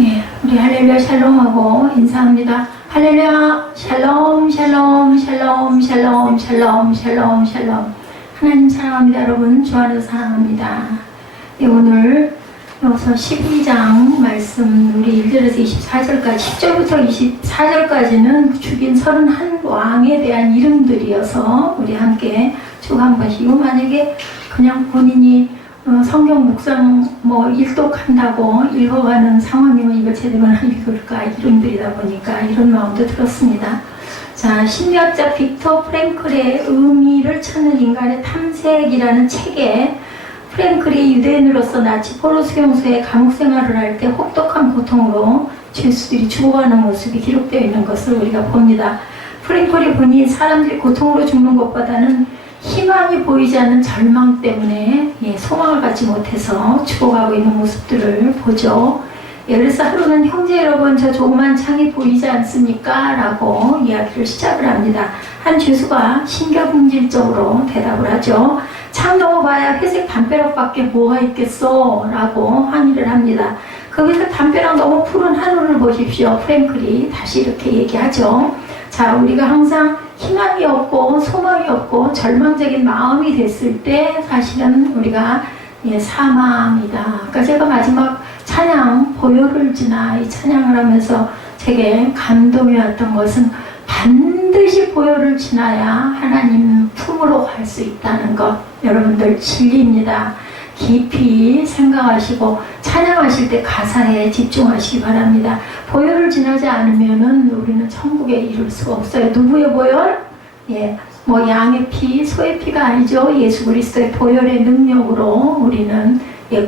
예, 우리 할렐루야 샬롬하고 인사합니다. 할렐루야 샬롬 샬롬 샬롬 샬롬 샬롬 샬롬 샬롬. 하나님 사랑합니다. 여러분 주 안에서 사랑합니다. 예, 오늘 여기서 12장 말씀 우리 1절에서 24절까지 10절부터 24절까지는 죽인 31왕에 대한 이름들이어서 우리 함께 쭉 한 것이고, 만약에 그냥 본인이 성경 묵상 일독한다고 읽어가는 상황이면 이거 제대로 읽을까 이름들이다 보니까 이런 마음도 들었습니다. 자, 심리학자 빅터 프랭클의 의미를 찾는 인간의 탐색이라는 책에 프랭클이 유대인으로서 나치 포로 수용소에 감옥 생활을 할 때 혹독한 고통으로 죄수들이 죽어가는 모습이 기록되어 있는 것을 우리가 봅니다. 프랭클이 보니 사람들이 고통으로 죽는 것보다는 희망이 보이지 않는 절망 때문에 소망을 갖지 못해서 죽어가고 있는 모습들을 보죠. 예를 들어서 하루는 형제 여러분 저 조그만 창이 보이지 않습니까? 라고 이야기를 시작을 합니다. 한 죄수가 신경질적으로 대답을 하죠. 창 넘어봐야 회색 담벼락밖에 뭐가 있겠어? 라고 항의를 합니다. 그 회색 담벼락 너무 푸른 하늘을 보십시오. 프랭클이 다시 이렇게 얘기하죠. 자, 우리가 항상 희망이 없고 소망이 없고 절망적인 마음이 됐을 때 사실은 우리가 사망이다. 그러니까 제가 마지막 찬양 보혈을 지나 이 찬양을 하면서 제게 감동이 왔던 것은 반드시 보혈을 지나야 하나님 품으로 갈 수 있다는 것, 여러분들 진리입니다. 깊이 생각하시고 찬양하실 때 가사에 집중하시기 바랍니다. 보혈을 지나지 않으면은 우리는 천국에 이룰 수가 없어요. 누구의 보혈? 양의 피, 소의 피가 아니죠. 예수 그리스도의 보혈의 능력으로 우리는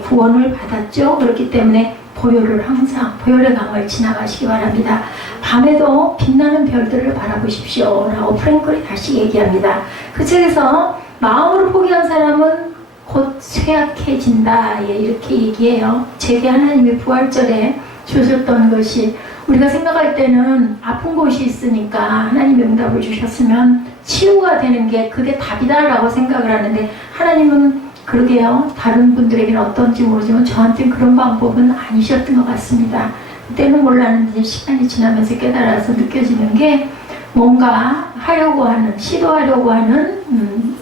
구원을 받았죠. 그렇기 때문에 보혈을 항상 보혈의 강을 지나가시기 바랍니다. 밤에도 빛나는 별들을 바라보십시오. 라고 프랭클이 다시 얘기합니다. 그 책에서 마음으로 포기한 사람은 곧 쇠약해진다. 이렇게 얘기해요. 제게 하나님의 부활절에 주셨던 것이, 우리가 생각할 때는 아픈 곳이 있으니까 하나님의 응답을 주셨으면 치유가 되는 게 그게 답이다라고 생각을 하는데, 하나님은 그러게요. 다른 분들에게는 어떤지 모르지만 저한테는 그런 방법은 아니셨던 것 같습니다. 그때는 몰랐는데 시간이 지나면서 깨달아서 느껴지는 게, 뭔가 하려고 하는, 시도하려고 하는,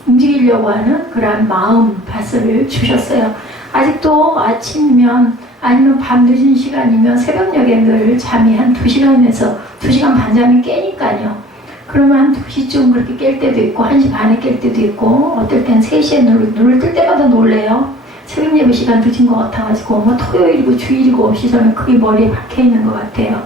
움직이려고 하는 그런 마음, 밭을 주셨어요. 아직도 아침이면 아니면 밤 늦은 시간이면 새벽녘에 늘 잠이 한 2시간에서 2시간 반 잠이 깨니까요. 그러면 한 2시쯤 그렇게 깰 때도 있고 1시 반에 깰 때도 있고, 어떨 땐 3시에 눈을 뜰 때마다 놀래요. 새벽 예배 시간 늦은 것 같아가지고 토요일이고 주일이고 없이 저는 그게 머리에 박혀있는 것 같아요.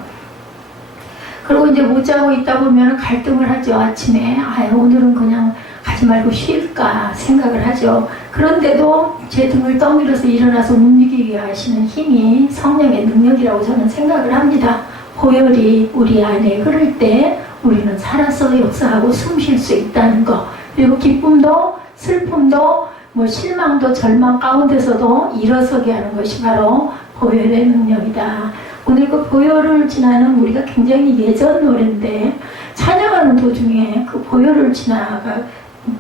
그리고 이제 못 자고 있다 보면 갈등을 하죠. 아침에 오늘은 그냥 가지 말고 쉴까 생각을 하죠. 그런데도 제 등을 떠밀어서 일어나서 움직이게 하시는 힘이 성령의 능력이라고 저는 생각을 합니다. 보혈이 우리 안에 흐를 때 우리는 살아서 역사하고 숨 쉴 수 있다는 것, 그리고 기쁨도 슬픔도 실망도 절망 가운데서도 일어서게 하는 것이 바로 보혈의 능력이다. 오늘 그 보혈을 지나는 우리가 굉장히 예전 노래인데, 찬양하는 도중에 그 보혈을 지나가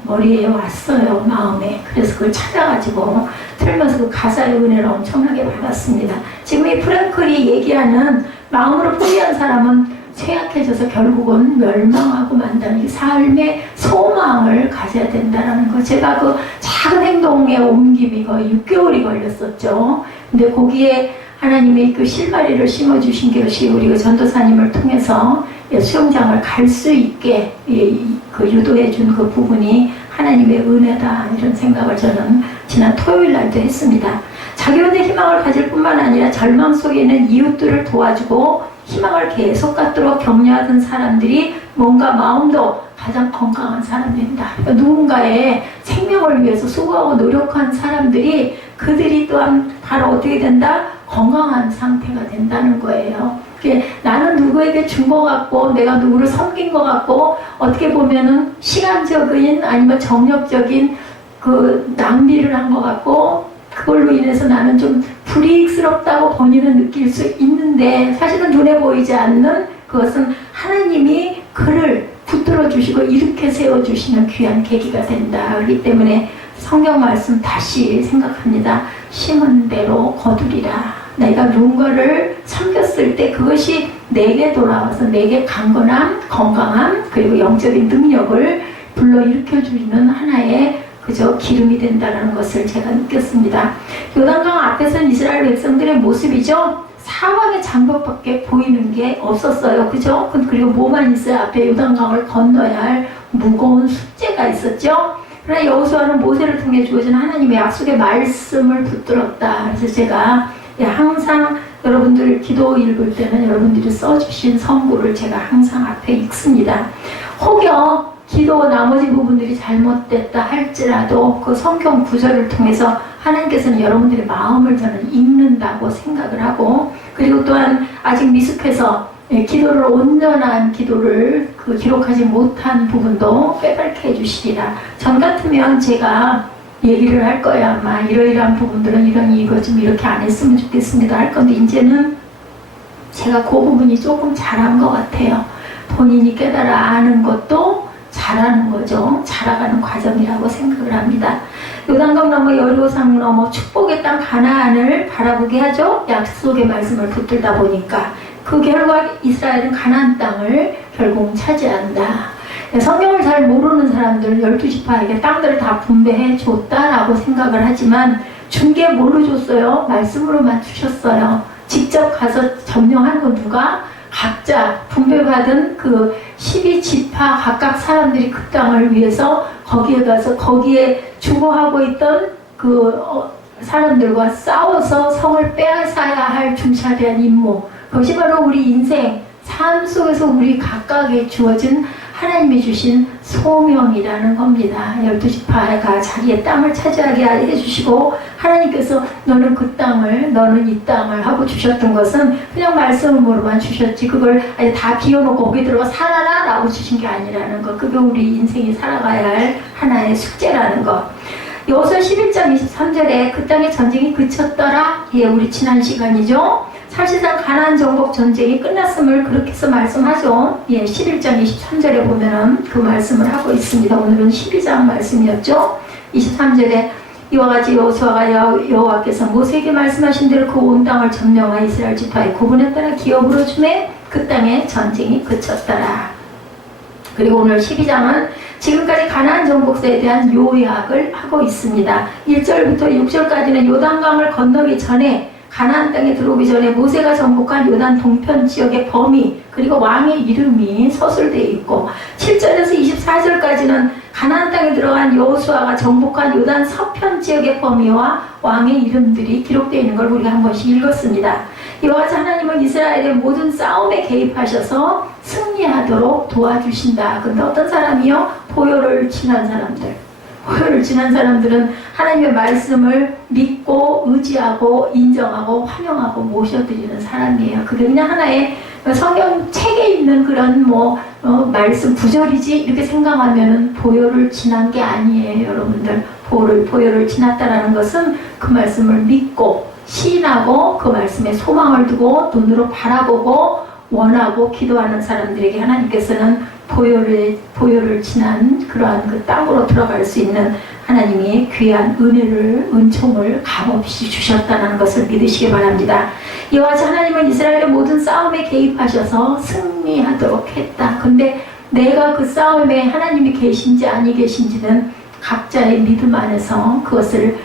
머리에 왔어요. 마음에. 그래서 그걸 찾아가지고 틀면서 그 가사의 은혜를 엄청나게 받았습니다. 지금 이 프랭클이 얘기하는 마음으로 포기한 사람은 쇠약해져서 결국은 멸망하고 만다는 삶의 소망을 가져야 된다는 거. 제가 그 작은 행동의 옮김이 거의 6개월이 걸렸었죠. 근데 거기에 하나님이 그 실마리를 심어주신 것이 우리 그 전도사님을 통해서 수영장을 갈 수 있게 그 유도해준 그 부분이 하나님의 은혜다, 이런 생각을 저는 지난 토요일 날도 했습니다. 자기 혼자 희망을 가질 뿐만 아니라 절망 속에 있는 이웃들을 도와주고 희망을 계속 갖도록 격려하던 사람들이 뭔가 마음도 가장 건강한 사람들입니다. 그러니까 누군가의 생명을 위해서 수고하고 노력한 사람들이, 그들이 또한 바로 어떻게 된다? 건강한 상태가 된다는 거예요. 나는 누구에게 준 것 같고 내가 누구를 섬긴 것 같고 어떻게 보면은 시간적인 아니면 정력적인 그 낭비를 한 것 같고, 그걸로 인해서 나는 좀 불이익스럽다고 본인은 느낄 수 있는데, 사실은 눈에 보이지 않는 그것은 하나님이 그를 붙들어 주시고 일으켜 세워 주시는 귀한 계기가 된다. 그렇기 때문에 성경 말씀 다시 생각합니다. 심은 대로 거두리라. 내가 누군가를 섬겼을 하셨을 때 그것이 내게 돌아와서 내게 강건함, 건강함, 그리고 영적인 능력을 불러일으켜주는 하나의 그저 기름이 된다는 것을 제가 느꼈습니다. 요단강 앞에서는 이스라엘 백성들의 모습이죠. 사방의 장벽밖에 보이는 게 없었어요. 그죠? 그리고 뭐만 있어요? 앞에 요단강을 건너야 할 무거운 숙제가 있었죠. 그러나 여호수아는 모세를 통해 주어진 하나님의 약속의 말씀을 붙들었다. 그래서 제가 항상 여러분들 기도 읽을 때는 여러분들이 써주신 성구를 제가 항상 앞에 읽습니다. 혹여 기도 나머지 부분들이 잘못됐다 할지라도 그 성경 구절을 통해서 하나님께서는 여러분들의 마음을 저는 읽는다고 생각을 하고, 그리고 또한 아직 미숙해서 기도를 온전한 기도를 기록하지 못한 부분도 빼밝게 해주시리라. 전 같으면 제가 얘기를 할 거야. 아마 이러이러한 부분들은 이거 좀 이렇게 안 했으면 좋겠습니다 할 건데, 이제는 제가 그 부분이 조금 잘한 것 같아요. 본인이 깨달아 아는 것도 잘하는 거죠. 자라가는 과정이라고 생각을 합니다. 요단강 넘어 여리고산 넘어 축복의 땅 가나안을 바라보게 하죠. 약속의 말씀을 붙들다 보니까 그 결과 이스라엘은 가나안 땅을 결국 차지한다. 성경을 잘 모르는 사람들은 12지파에게 땅들을 다 분배해 줬다라고 생각을 하지만 준 게 뭘로 줬어요? 말씀으로만 주셨어요. 직접 가서 점령한 건 누가? 각자 분배받은 그 12지파 각각 사람들이 그 땅을 위해서 거기에 가서 거기에 주거하고 있던 사람들과 싸워서 성을 빼앗아야 할 중차대한 임무, 그것이 바로 우리 인생 삶 속에서 우리 각각에 주어진 하나님이 주신 소명이라는 겁니다. 12지파가 자기의 땅을 차지하게 해주시고, 하나님께서 너는 그 땅을, 너는 이 땅을 하고 주셨던 것은 그냥 말씀으로만 주셨지, 그걸 다 비워놓고 거기 들어가 살아라 라고 주신 게 아니라는 것. 그게 우리 인생이 살아가야 할 하나의 숙제라는 것. 여호수아 11장 23절에 그 땅의 전쟁이 그쳤더라. 예, 우리 지난 시간이죠. 사실상 가나안 정복 전쟁이 끝났음을 그렇게 해서 말씀하죠. 예, 11장 23절에 보면은 그 말씀을 하고 있습니다. 오늘은 12장 말씀이었죠. 23절에 이와 같이 여호수아가 여호와께서 모세에게 말씀하신 대로 그 온 땅을 점령하여 이스라엘 지파의 구분에 따라 기업으로 주매 그 땅의 전쟁이 그쳤더라. 그리고 오늘 12장은 지금까지 가나안 정복사에 대한 요약을 하고 있습니다. 1절부터 6절까지는 요단강을 건너기 전에 가나안 땅에 들어오기 전에 모세가 정복한 요단 동편 지역의 범위, 그리고 왕의 이름이 서술되어 있고, 7절에서 24절까지는 가나안 땅에 들어간 여호수아가 정복한 요단 서편 지역의 범위와 왕의 이름들이 기록되어 있는 걸 우리가 한 번씩 읽었습니다. 이와 같이 하나님은 이스라엘의 모든 싸움에 개입하셔서 승리하도록 도와주신다. 근데 어떤 사람이요? 보혈을 지난 사람들. 보혈을 지난 사람들은 하나님의 말씀을 믿고 의지하고 인정하고 환영하고 모셔드리는 사람이에요. 그게 그냥 하나의 성경 책에 있는 그런 말씀 구절이지 이렇게 생각하면은 보혈을 지난 게 아니에요. 여러분들, 보혈을 지났다라는 것은 그 말씀을 믿고 시인하고 그 말씀에 소망을 두고 눈으로 바라보고 원하고 기도하는 사람들에게 하나님께서는 보혈을 지난 그러한 그 땅으로 들어갈 수 있는 하나님이 귀한 은총을 값없이 주셨다는 것을 믿으시기 바랍니다. 이와 같이 하나님은 이스라엘의 모든 싸움에 개입하셔서 승리하도록 했다. 근데 내가 그 싸움에 하나님이 계신지 아니 계신지는 각자의 믿음 안에서 그것을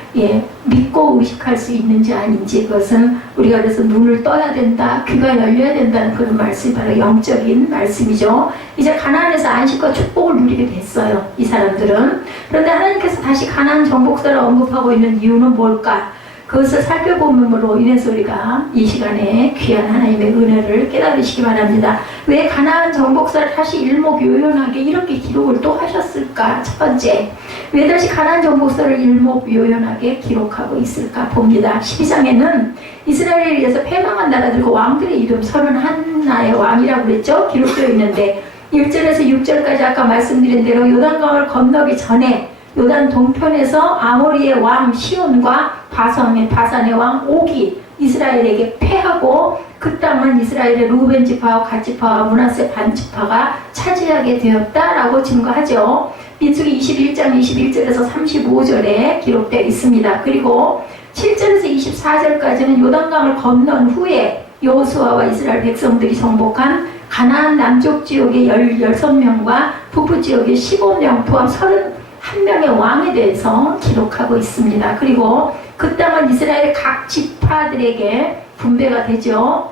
믿고 의식할 수 있는지 아닌지, 그것은 우리가 그래서 눈을 떠야 된다, 귀가 열려야 된다는 그런 말씀이 바로 영적인 말씀이죠. 이제 가나안에서 안식과 축복을 누리게 됐어요, 이 사람들은. 그런데 하나님께서 다시 가나안 정복사를 언급하고 있는 이유는 뭘까? 그것을 살펴봄으로 인해서 우리가 이 시간에 귀한 하나님의 은혜를 깨달으시기 바랍니다. 왜 가나안 정복사를 다시 일목요연하게 이렇게 기록을 또 하셨을까? 첫 번째, 왜 다시 가나안 정복사를 일목요연하게 기록하고 있을까 봅니다. 12장에는 이스라엘에 의해서 패망한 나라들과 왕들의 이름 31나라의 왕이라고 그랬죠? 기록되어 있는데 1절에서 6절까지 아까 말씀드린 대로 요단강을 건너기 전에 요단 동편에서 아모리의 왕 시온과 바산의 왕 오기 이스라엘에게 패하고 그 땅은 이스라엘의 루벤 지파와 갓 지파와 므낫세 반 지파가 차지하게 되었다라고 증거하죠. 민수기 21장 21절에서 35절에 기록되어 있습니다. 그리고 7절에서 24절까지는 요단강을 건넌 후에 여호수아와 이스라엘 백성들이 정복한 가나안 남쪽 지역의 16명과 북부 지역의 15명 포함 31명의 왕에 대해서 기록하고 있습니다. 그리고 그 땅은 이스라엘의 각 지파들에게 분배가 되죠.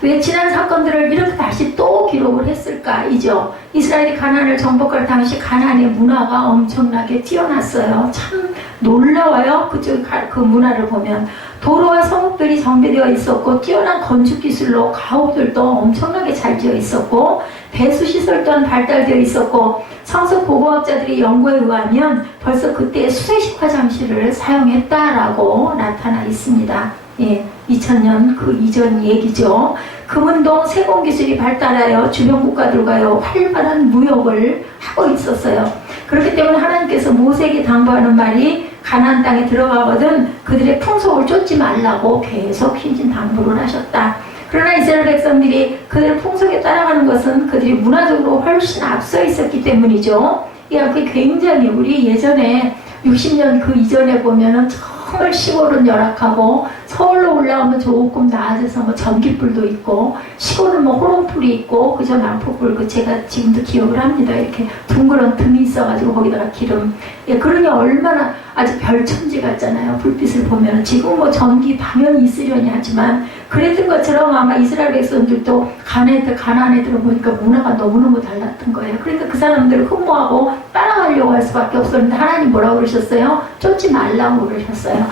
왜 지난 사건들을 이렇게 다시 또 기록을 했을까? 이죠. 이스라엘이 가나안을 정복할 당시 가나안의 문화가 엄청나게 뛰어났어요. 참 놀라워요. 그쪽 그 문화를 보면 도로와 성읍들이 정비되어 있었고 뛰어난 건축 기술로 가옥들도 엄청나게 잘 지어 있었고 배수 시설 또한 발달되어 있었고 성서 고고학자들의 연구에 의하면 벌써 그때 수세식 화장실을 사용했다라고 나타나 있습니다. 예, 2000년 그 이전 얘기죠. 금운동 세공기술이 발달하여 주변 국가들과요 활발한 무역을 하고 있었어요. 그렇기 때문에 하나님께서 모세에게 당부하는 말이 가나안 땅에 들어가거든 그들의 풍속을 쫓지 말라고 계속 힘진 당부를 하셨다. 그러나 이스라엘 백성들이 그들의 풍속에 따라가는 것은 그들이 문화적으로 훨씬 앞서 있었기 때문이죠. 그게 굉장히 우리 예전에 60년 그 이전에 보면은 정말 시골은 열악하고 서울로 올라오면 조금 나아져서 뭐 전기불도 있고 시골은 뭐 호롱불이 있고 그저 난폭불 그 제가 지금도 기억을 합니다. 이렇게 둥그런 등이 있어가지고 거기다가 기름 그러니 얼마나 아주 별천지 같잖아요. 불빛을 보면 지금 뭐 전기 당연히 있으려니 하지만 그랬던 것처럼 아마 이스라엘 백성들도 가나안에 들어보니까 문화가 너무너무 달랐던 거예요. 그러니까 그 사람들을 흠모하고 따라가려고 할 수밖에 없었는데 하나님 뭐라고 그러셨어요? 쫓지 말라고 그러셨어요.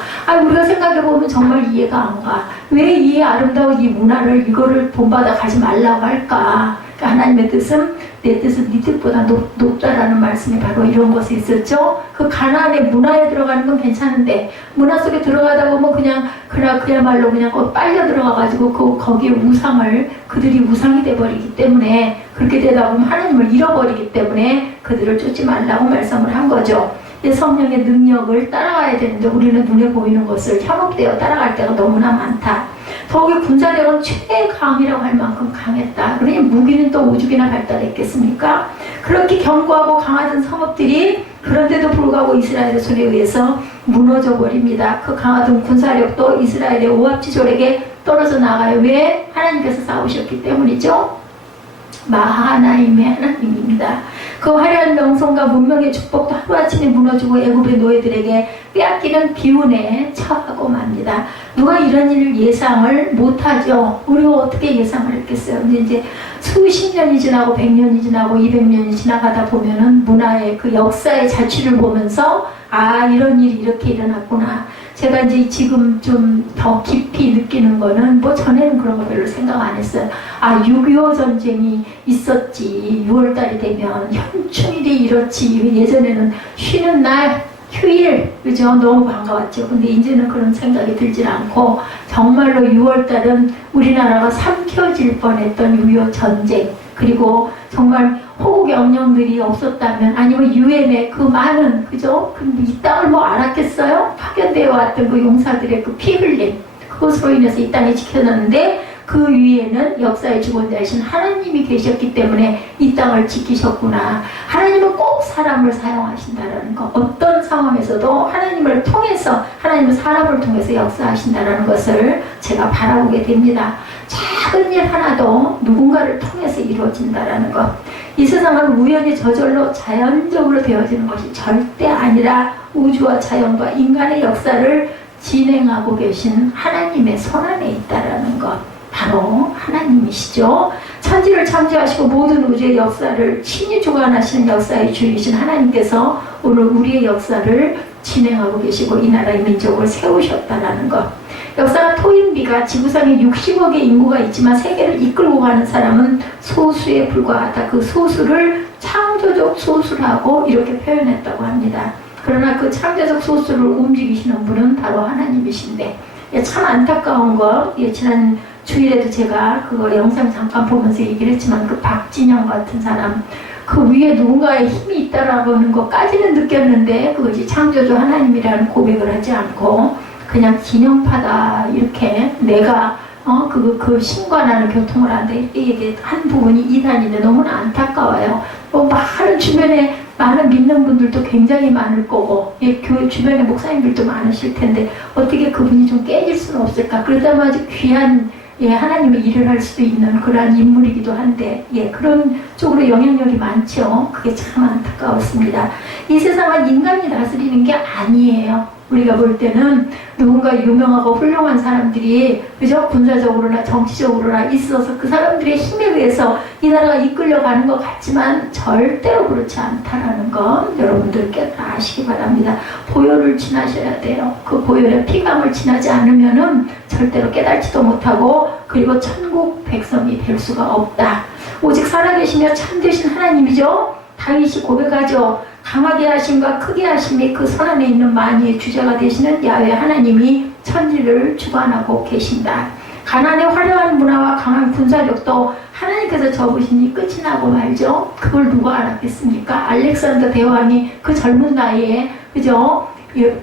우리가 생각해보면 정말 이해가 안 가. 왜 이 아름다운 이 문화를 이거를 본받아 가지 말라고 할까? 그러니까 하나님의 뜻은 내 뜻은 네 뜻보다 높다라는 말씀이 바로 이런 것에 있었죠. 그 가나안의 문화에 들어가는 건 괜찮은데 문화 속에 들어가다 보면 그야말로 그냥 빨려 들어가가지고 거기에 우상을 그들이 우상이 돼버리기 때문에 그렇게 되다 보면 하나님을 잃어버리기 때문에 그들을 쫓지 말라고 말씀을 한 거죠. 성령의 능력을 따라가야 되는데 우리는 눈에 보이는 것을 현혹되어 따라갈 때가 너무나 많다. 더욱이 군사력은 최강이라고 할 만큼 강했다. 그러니 무기는 또 오죽이나 발달했겠습니까? 그렇게 견고하고 강하던 성읍들이 그런데도 불구하고 이스라엘의 손에 의해서 무너져 버립니다. 그 강하던 군사력도 이스라엘의 오합지졸에게 떨어져 나가요. 왜? 하나님께서 싸우셨기 때문이죠. 마하나임의 하나님입니다. 그 화려한 명성과 문명의 축복도 하루아침에 무너지고 애굽의 노예들에게 빼앗기는 비운에 처하고 맙니다. 누가 이런 일을 예상을 못하죠. 우리가 어떻게 예상을 했겠어요. 근데 이제 수십 년이 지나고 100년이 지나고 200년이 지나가다 보면은 문화의 그 역사의 자취를 보면서 이런 일이 이렇게 일어났구나. 제가 이제 지금 좀 더 깊이 느끼는 거는 뭐 전에는 그런 거 별로 생각 안 했어요. 6.25 전쟁이 있었지. 6월달이 되면 현충일이 이렇지. 예전에는 쉬는 날 휴일 그죠? 너무 반가웠죠. 근데 이제는 그런 생각이 들질 않고 정말로 6월달은 우리나라가 삼켜질 뻔했던 6.25 전쟁 그리고 정말 호국 영령들이 없었다면 아니면 유엔의 그 많은 그죠? 근데 이 땅을 뭐 알았겠어요? 파견되어 왔던 그 용사들의 그 피 흘림 그것으로 인해서 이 땅이 지켜졌는데 그 위에는 역사의 주권자이신 하나님이 계셨기 때문에 이 땅을 지키셨구나. 하나님은 꼭 사람을 사용하신다는 것. 어떤 상황에서도 하나님을 통해서 하나님은 사람을 통해서 역사하신다는 것을 제가 바라보게 됩니다. 작은 일 하나도 누군가를 통해서 이루어진다는 것. 이 세상은 우연히 저절로 자연적으로 되어지는 것이 절대 아니라 우주와 자연과 인간의 역사를 진행하고 계신 하나님의 손안에 있다는 것. 바로 하나님이시죠. 천지를 창조하시고 모든 우주의 역사를 친히 주관하시는 역사의 주이신 하나님께서 오늘 우리의 역사를 진행하고 계시고 이 나라의 민족을 세우셨다는 것. 역사가 토인비가 지구상에 60억의 인구가 있지만 세계를 이끌고 가는 사람은 소수에 불과하다. 그 소수를 창조적 소수라고 이렇게 표현했다고 합니다. 그러나 그 창조적 소수를 움직이시는 분은 바로 하나님이신데 참 안타까운 거 지난 주일에도 제가 그거 영상 잠깐 보면서 얘기를 했지만 그 박진영 같은 사람 그 위에 누군가의 힘이 있다라고 하는 것까지는 느꼈는데 그것이 창조주 하나님이라는 고백을 하지 않고 그냥 기념파다 이렇게 내가 그 신과 나는 교통을 한다 이렇게 한 부분이 이단인데 너무나 안타까워요. 많은 주변에 많은 믿는 분들도 굉장히 많을 거고 교회 주변에 목사님들도 많으실 텐데 어떻게 그분이 좀 깨질 수는 없을까. 그러다 아주 귀한 예, 하나님의 일을 할 수도 있는 그러한 인물이기도 한데, 예, 그런 쪽으로 영향력이 많죠. 그게 참 안타까웠습니다. 이 세상은 인간이 다스리는 게 아니에요. 우리가 볼 때는 누군가 유명하고 훌륭한 사람들이, 그죠? 군사적으로나 정치적으로나 있어서 그 사람들의 힘에 의해서 이 나라가 이끌려가는 것 같지만 절대로 그렇지 않다라는 건 여러분들께 다 아시기 바랍니다. 보혈을 지나셔야 돼요. 그 보혈에 피감을 지나지 않으면은 절대로 깨닫지도 못하고, 그리고 천국 백성이 될 수가 없다. 오직 살아계시며 참되신 하나님이죠. 다윗이 고백하죠. 강하게 하심과 크게 하심이 그 손안에 있는 만유의 주자가 되시는 야훼 하나님이 천지를 주관하고 계신다. 가나안의 화려한 문화와 강한 군사력도 하나님께서 접으시니 끝이 나고 말죠. 그걸 누가 알았겠습니까? 알렉산더 대왕이 그 젊은 나이에, 그죠?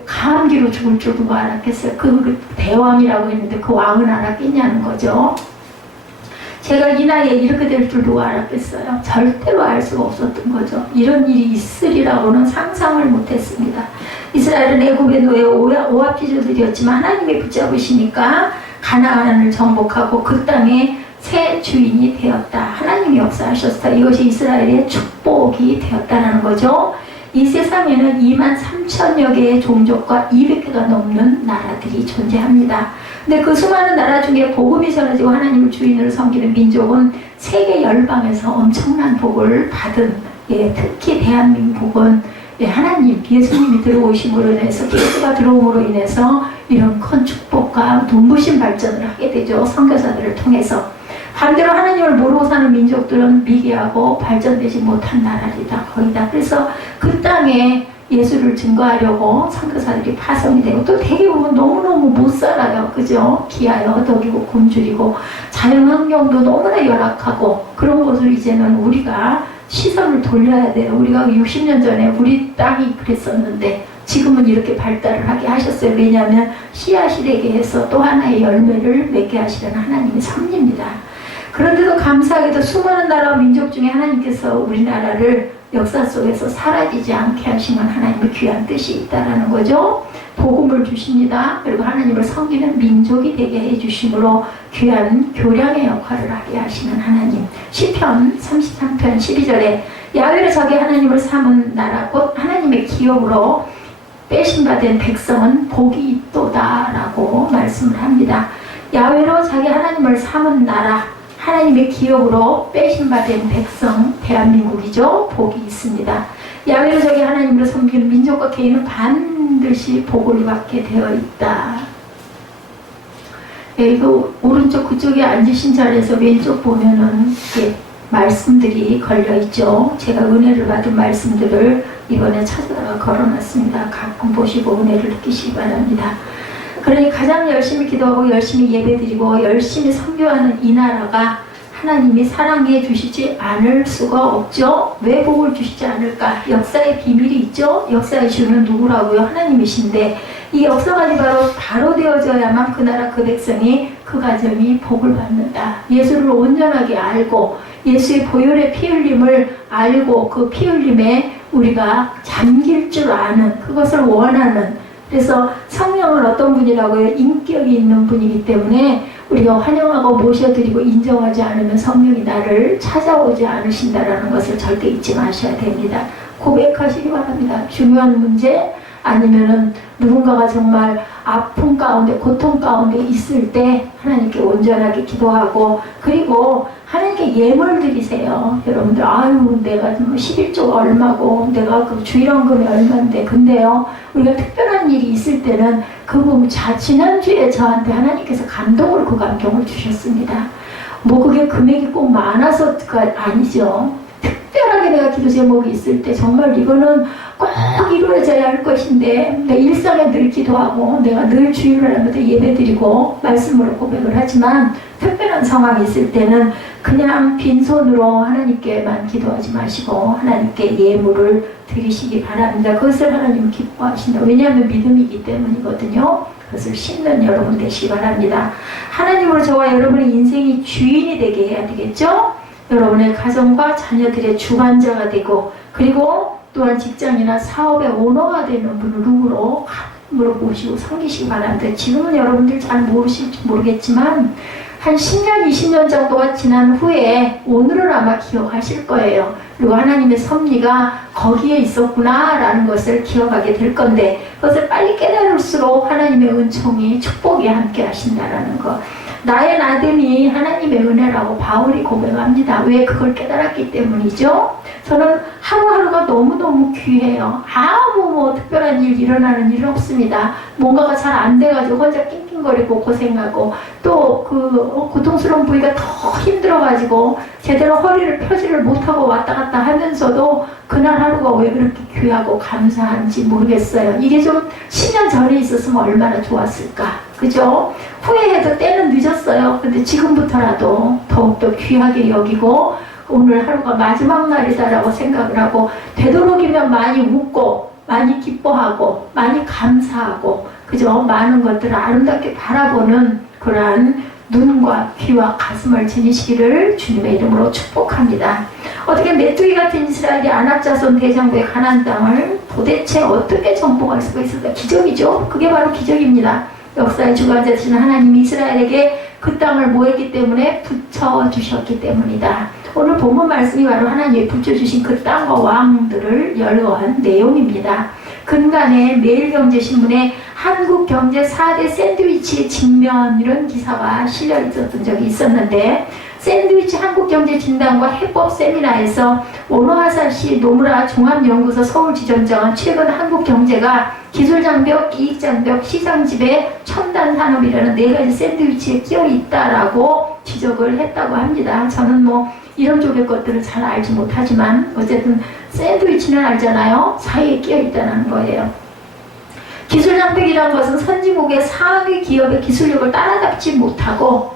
감기로 죽을 줄 누가 알았겠어요? 그 대왕이라고 했는데 그 왕은 알았겠냐는 거죠. 제가 이 나이에 이렇게 될 줄 누가 알았겠어요? 절대로 알 수가 없었던 거죠. 이런 일이 있으리라고는 상상을 못했습니다. 이스라엘은 애국의 노예 오합지졸들이었지만 하나님이 붙잡으시니까 가나안을 정복하고 그 땅에 새 주인이 되었다. 하나님이 역사하셨다. 이것이 이스라엘의 축복이 되었다는 거죠. 이 세상에는 2만 3천여 개의 종족과 200개가 넘는 나라들이 존재합니다. 근데 그 수많은 나라 중에 복음이 전해지고 하나님을 주인으로 섬기는 민족은 세계 열방에서 엄청난 복을 받은, 예, 특히 대한민국은, 예, 하나님 예수님이 들어오심으로 인해서, 예수가 들어옴으로 인해서 이런 큰 축복과 눈부신 발전을 하게 되죠. 선교사들을 통해서. 반대로 하나님을 모르고 사는 민족들은 미개하고 발전되지 못한 나라이다, 거의 다. 그래서 그 땅에 예수를 증거하려고 선교사들이 파송이 되고, 또 되게 보면 너무너무 못 살아요. 그죠? 기아에 허덕이고 굶주리고 자연환경도 너무나 열악하고, 그런 것을 이제는 우리가 시선을 돌려야 돼요. 우리가 60년 전에 우리 땅이 그랬었는데 지금은 이렇게 발달을 하게 하셨어요. 왜냐하면 씨앗이 되게 해서 또 하나의 열매를 맺게 하시려는 하나님의 섭리입니다. 그런데도 감사하게도 수많은 나라와 민족 중에 하나님께서 우리나라를 역사 속에서 사라지지 않게 하시는 하나님의 귀한 뜻이 있다라는 거죠. 복음을 주십니다. 그리고 하나님을 섬기는 민족이 되게 해주심으로 귀한 교량의 역할을 하게 하시는 하나님. 시편 33편 12절에 야훼를 자기 하나님을 삼은 나라 곧 하나님의 기업으로 빼신바된 백성은 복이 있도다라고 말씀을 합니다. 야훼로 자기 하나님을 삼은 나라, 하나님의 기업으로 빼신바된 백성, 대한민국이죠. 복이 있습니다. 야훼로 자기 하나님을 섬기는 민족과 개인은 반드시 복을 받게 되어 있다. 예, 이거 오른쪽 그쪽에 앉으신 자리에서 왼쪽 보면은, 예, 말씀들이 걸려있죠. 제가 은혜를 받은 말씀들을 이번에 찾아다가 걸어놨습니다. 가끔 보시고 은혜를 느끼시기 바랍니다. 그러니 가장 열심히 기도하고 열심히 예배드리고 열심히 선교하는 이 나라가 하나님이 사랑해 주시지 않을 수가 없죠. 왜 복을 주시지 않을까? 역사의 비밀이 있죠. 역사의 주는 누구라고요? 하나님이신데 이 역사관이 바로 되어져야만 그 나라 그 백성이 그 가정이 복을 받는다. 예수를 온전하게 알고 예수의 보혈의 피 흘림을 알고 그 피 흘림에 우리가 잠길 줄 아는, 그것을 원하는, 그래서 성령은 어떤 분이라고요? 인격이 있는 분이기 때문에 우리가 환영하고 모셔드리고 인정하지 않으면 성령이 나를 찾아오지 않으신다라는 것을 절대 잊지 마셔야 됩니다. 고백하시기 바랍니다. 중요한 문제 아니면은 누군가가 정말 아픔 가운데 고통 가운데 있을 때 하나님께 온전하게 기도하고, 그리고 하나님께 예물 드리세요. 여러분들, 아유 내가 11조가 얼마고 내가 그 주일원금이 얼마인데, 근데요 우리가 특별한 일이 있을 때는 그 지난주에 저한테 하나님께서 감동으로 그 감동을 주셨습니다. 뭐 그게 금액이 꼭 많아서가 아니죠. 특별하게 내가 기도 제목이 있을 때 정말 이거는 꼭 이루어져야 할 것인데, 내 일상에 늘 기도하고 내가 늘 주일을 하면서 예배드리고 말씀으로 고백을 하지만 특별한 상황이 있을 때는 그냥 빈손으로 하나님께만 기도하지 마시고 하나님께 예물을 드리시기 바랍니다. 그것을 하나님 기뻐하신다. 왜냐하면 믿음이기 때문이거든요. 그것을 신는 여러분 되시기 바랍니다. 하나님으로 저와 여러분의 인생이 주인이 되게 해야 되겠죠? 여러분의 가정과 자녀들의 주관자가 되고, 그리고 또한 직장이나 사업의 오너가 되는 분을 누구로 모시고 섬기시기 바랍니다. 지금은 여러분들 잘 모르실지 모르겠지만 한 10년, 20년 정도가 지난 후에 오늘은 아마 기억하실 거예요. 그리고 하나님의 섭리가 거기에 있었구나라는 것을 기억하게 될 건데, 그것을 빨리 깨달을수록 하나님의 은총이, 축복이 함께 하신다라는 것. 나의 나됨이 하나님의 은혜라고 바울이 고백합니다. 왜? 그걸 깨달았기 때문이죠. 저는 하루하루가 너무너무 귀해요. 아무 특별한 일 일어나는 일 없습니다. 뭔가가 잘 안 돼가지고 혼자 낑낑거리고 고생하고, 또 고통스러운 부위가 더 힘들어가지고 제대로 허리를 펴지를 못하고 왔다 갔다 하면서도 그날 하루가 왜 그렇게 귀하고 감사한지 모르겠어요. 이게 좀 10년 전에 있었으면 얼마나 좋았을까. 그죠? 후회해도 때는 늦었어요. 근데 지금부터라도 더욱더 귀하게 여기고 오늘 하루가 마지막 날이다라고 생각을 하고, 되도록이면 많이 웃고 많이 기뻐하고 많이 감사하고, 그죠? 많은 것들을 아름답게 바라보는 그러한 눈과 귀와 가슴을 지니시기를 주님의 이름으로 축복합니다. 어떻게 메뚜기 같은 이스라엘이 안압자손 대장부의 가나안 땅을 도대체 어떻게 정복할 수가 있을까? 기적이죠. 그게 바로 기적입니다. 역사의 주관자 되시는 하나님이 이스라엘에게 그 땅을 뭐 했기 때문에? 붙여주셨기 때문이다. 오늘 본문 말씀이 바로 하나님이 붙여주신 그 땅과 왕들을 열거한 내용입니다. 근간에 매일경제신문에 한국경제 4대 샌드위치의 직면, 이런 기사가 실려 있었던 적이 있었는데, 샌드위치 한국경제진단과 해법 세미나에서 원호하사시 노무라 종합연구소 서울지점장은 최근 한국경제가 기술장벽, 이익장벽, 시장지배, 첨단산업이라는 4가지 샌드위치에 끼어 있다라고 지적을 했다고 합니다. 저는 이런 쪽의 것들을 잘 알지 못하지만 어쨌든 샌드위치는 알잖아요. 사이에 끼어 있다는 거예요. 기술장벽이라는 것은 선진국의 상위 기업의 기술력을 따라잡지 못하고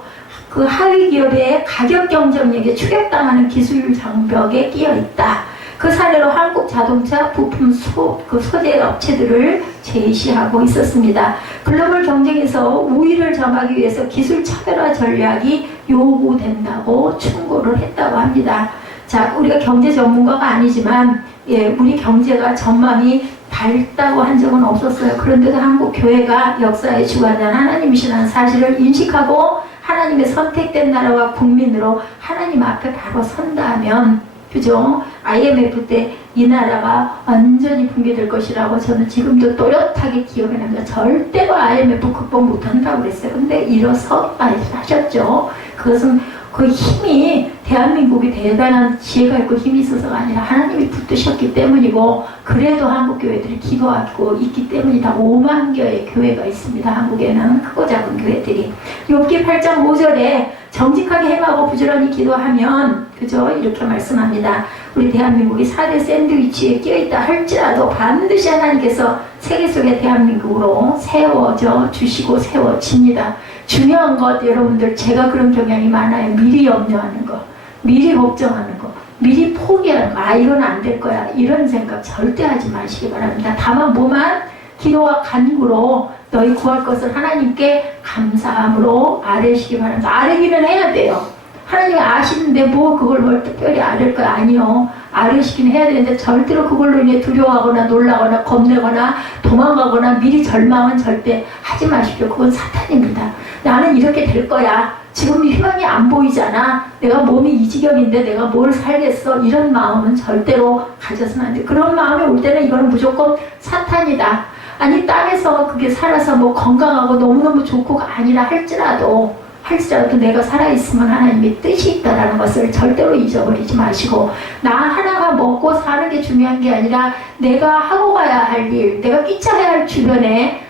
그 하위 기업의 가격 경쟁력에 추격당하는 기술 장벽에 끼어 있다. 그 사례로 한국 자동차 부품 소재 업체들을 제시하고 있었습니다. 글로벌 경쟁에서 우위를 점하기 위해서 기술 차별화 전략이 요구된다고 충고를 했다고 합니다. 자, 우리가 경제 전문가가 아니지만 우리 경제가 전망이 밝다고 한 적은 없었어요. 그런데도 한국 교회가 역사의 주관자는 하나님이시라는 사실을 인식하고 하나님의 선택된 나라와 국민으로 하나님 앞에 바로 선다면, 그죠? IMF 때 이 나라가 완전히 붕괴될 것이라고 저는 지금도 또렷하게 기억이 납니다. 절대로 IMF 극복 못한다고 그랬어요. 근데 일어서 하셨죠. 그것은 그 힘이 대한민국이 대단한 지혜가 있고 힘이 있어서가 아니라 하나님이 붙드셨기 때문이고, 그래도 한국 교회들이 기도하고 있기 때문이다. 5만 개의 교회가 있습니다. 한국에는 크고 작은 교회들이. 욥기 8장 5절에 정직하게 행하고 부지런히 기도하면, 그죠? 이렇게 말씀합니다. 우리 대한민국이 4대 샌드위치에 끼어있다 할지라도 반드시 하나님께서 세계 속의 대한민국으로 세워져 주시고 세워집니다. 중요한 것, 여러분들, 제가 그런 경향이 많아요. 미리 염려하는 거, 미리 걱정하는 거, 미리 포기하는 거. 이건 안 될 거야, 이런 생각 절대 하지 마시기 바랍니다. 다만 뭐만? 기도와 간구로 너희 구할 것을 하나님께 감사함으로 아뢰시기 바랍니다. 아뢰기는 해야 돼요. 하나님이 아시는데 그걸 특별히 아뢰을 거 아니요. 아뢰시긴 해야 되는데 절대로 그걸로 인해 두려워하거나 놀라거나 겁내거나 도망가거나 미리 절망은 절대 하지 마십시오. 그건 사탄입니다. 나는 이렇게 될 거야. 지금 희망이 안 보이잖아. 내가 몸이 이 지경인데 내가 뭘 살겠어. 이런 마음은 절대로 가져서는 안 돼. 그런 마음이 올 때는 이거는 무조건 사탄이다. 아니, 땅에서 그게 살아서 건강하고 너무너무 좋고가 아니라 할지라도 내가 살아있으면 하나님의 뜻이 있다라는 것을 절대로 잊어버리지 마시고, 나 하나가 먹고 사는 게 중요한 게 아니라 내가 하고 가야 할 일, 내가 끼쳐야 할 주변에